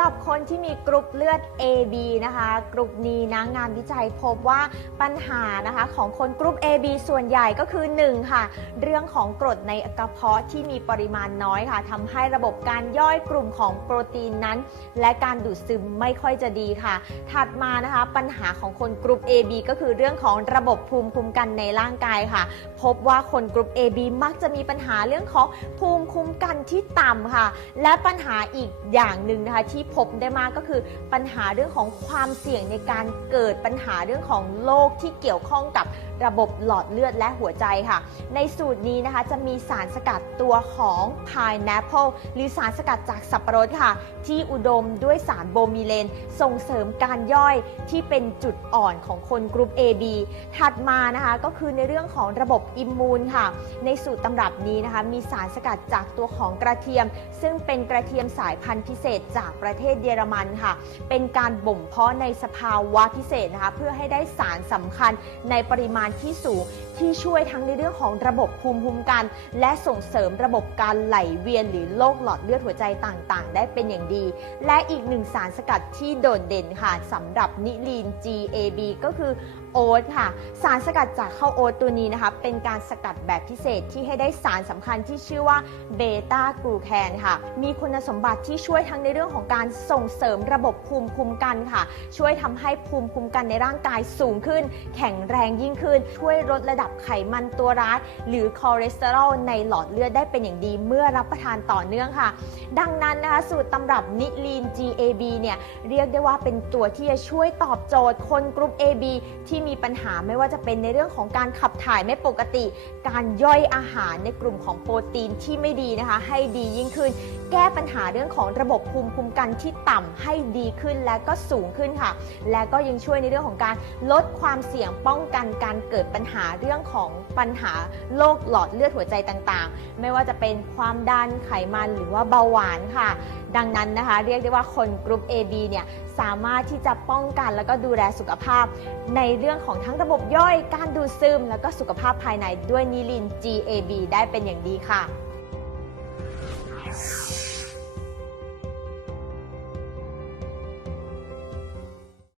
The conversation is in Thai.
รับคนที่มีกรุ๊ปเลือด AB นะคะกรุ๊ปนี้นะงานวิจัยพบว่าปัญหานะคะของคนกรุ๊ป AB ส่วนใหญ่ก็คือ 1 ค่ะ เรื่องของกรดในกระเพาะที่มีปริมาณน้อยค่ะทำให้ระบบการย่อยกลุ่มของโปรตีนนั้น และการดูดซึมไม่ค่อยจะดีค่ะ ถัดมานะคะปัญหาของคนกรุ๊ป AB ก็คือเรื่องของระบบภูมิคุ้มกันในร่างกายค่ะ พบว่าคนกรุ๊ป AB มักจะมีปัญหาเรื่องของภูมิคุ้มกันที่ต่ำค่ะ และปัญหาอีกอย่างหนึ่งนะคะที่พบได้มากก็คือปัญหาเรื่องของความเสี่ยงในการเกิดปัญหาเรื่องของโรคที่เกี่ยวข้องกับระบบหลอดเลือดและหัวใจค่ะ ในสูตรนี้นะคะจะมีสารสกัดตัวของ pineapple หรือสารสกัดจากสับปะรดค่ะ ที่อุดมด้วยสารโบมิเลน ส่งเสริมการย่อยที่เป็นจุดอ่อนของคนกรุ๊ป AB ถัดมานะคะก็คือในเรื่องของระบบอิมมูนค่ะ ในสูตรตำรับนี้นะคะมีสารสกัดจากตัวของกระเทียม ซึ่งเป็นกระเทียมสายพันธุ์พิเศษจากประเทศเยอรมันค่ะ เป็นการบ่มเพาะในสภาวะพิเศษนะคะเพื่อให้ได้สารสำคัญในปริมาณที่สูงที่ช่วยทั้งในเรื่องของระบบภูมิคุ้มกัน และส่งเสริมระบบการไหลเวียนหรือโรคหลอดเลือดหัวใจต่างๆ ได้เป็นอย่างดี และอีกหนึ่งสารสกัดที่โดดเด่นค่ะสำหรับนิลีน GAB ก็คือโอ๊ตค่ะ สารสกัดจากข้าวโอ๊ตตัวนี้นะคะเป็นการสกัดแบบพิเศษที่ให้ได้สารสำคัญที่ชื่อว่าเบต้ากลูแคนค่ะ มีคุณสมบัติที่ช่วยทั้งในเรื่องของการส่งเสริมระบบภูมิคุ้มกันค่ะ ช่วยทำให้ภูมิคุ้มกันในร่างกายสูงขึ้น แข็งแรงยิ่งขึ้น ช่วยลดระดับไขมันตัวร้าย หรือคอเลสเตอรอลในหลอดเลือดได้เป็นอย่างดีเมื่อรับประทานต่อเนื่องค่ะ ดังนั้นนะคะสูตรตำรับนิลีน GAB เนี่ยเรียกได้ว่าเป็นตัวที่จะช่วยตอบโจทย์คนกลุ่ม AB ที่มีปัญหาไม่ว่าจะเป็นในเรื่องของการขับถ่ายไม่ปกติ การย่อยอาหารในกลุ่มของโปรตีนที่ไม่ดีนะคะ ให้ดียิ่งขึ้น แก้ปัญหาเรื่องของระบบภูมิคุ้มกันที่ต่ำให้ดีขึ้นและก็สูงขึ้นค่ะ และก็ยังช่วยในเรื่องของการลดความเสี่ยงป้องกันการเกิดปัญหาเรื่องของปัญหาโรคหลอดเลือดหัวใจต่างๆ ไม่ว่าจะเป็นความดันไขมันหรือว่าเบาหวานค่ะ ดังนั้นนะคะ เรียกได้ว่าคนกลุ่ม AB เนี่ยสามารถที่จะป้องกันแล้วก็ดูแลสุขภาพ ในเรื่องของทั้งระบบย่อย การดูดซึม แล้วก็สุขภาพภายในด้วยนิลิน GAB ได้เป็นอย่างดีค่ะ